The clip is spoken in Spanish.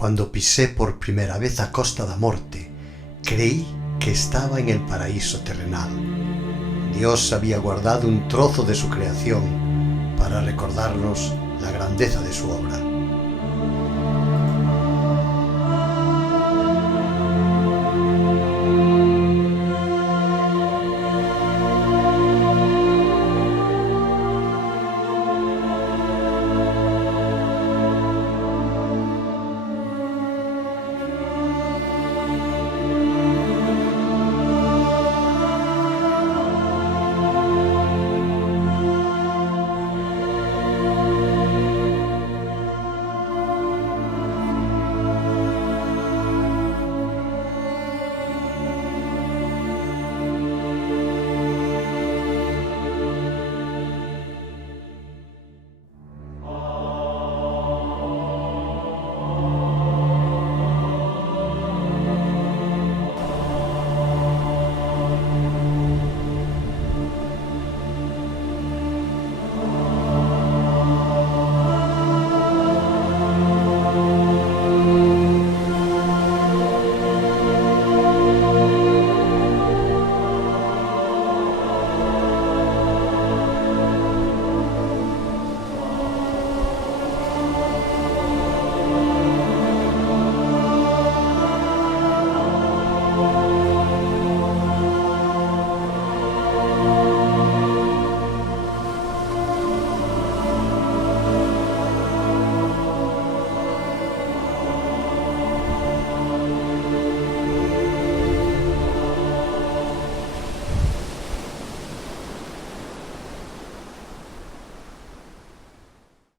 Quando pisé por primeira vez a Costa da Morte, creí que estaba en el paraíso terrenal. Dios había guardado un trozo de su creación para recordarnos la grandeza de su obra.